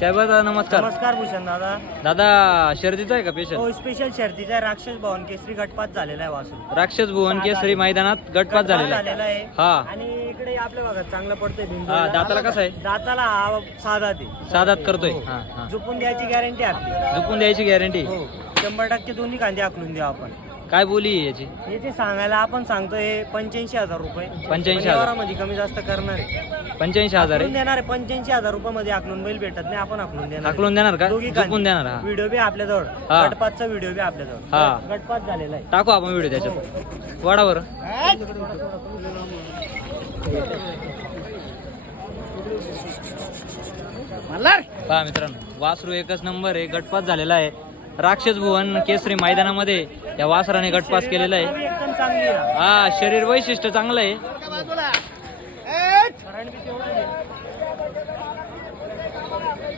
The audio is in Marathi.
शहबाज दादा नमस्कार. नमस्कार भूषण दादा. दादा शर्दीचा आहे का पेशंट हो स्पेशल शर्तीचा आहे, राक्षस भवन केसरी गटपात झालेला आहे वासरू राक्षस भुवन केसरी मैदानात गटपात झालेला आहे. झालेला आहे. हा. आणि इकडे आपल्या भागात चांगला पडतोय हा. दाताला कसं आहे? दाताला हा साधा ते. साधात करतोय. हा. हा झुपून द्यायची गॅरंटी आपली. झुकून द्यायची गॅरंटी हो. शंभर टक्के दोन्ही कांदे आखलून देऊ आपण. काय बोली आहे याची याचे सांगायला आपण सांगतोय पंच्याऐंशी हजार रुपये. 85,000. व्यवहारामध्ये कमी जास्त करणार आहे. पंच्याऐंशी हजार आहे? देणार आहे पंच्याऐंशी हजार रुपये मध्ये आखलून बैल भेटत नाही आपण आखलून देणार हाकलून देणार का? दोघी झुकून देणार हा. व्हिडिओ बी आपल्याजवळ. हा. गटपातचा व्हिडिओ बी आपल्याजवळ. हा. गटपात झालेला आहे. टाकू आपण व्हिडिओ त्याच्यात. वाडा बरं. पहा मित्रांनो वासरू एकच नंबर आहे गटपास झालेला आहे. राक्षस भुवन केसरी मैदानामध्ये या वासराने गटपास केलेला आहे. हा शरीर वैशिष्ट्य चांगलं आहे.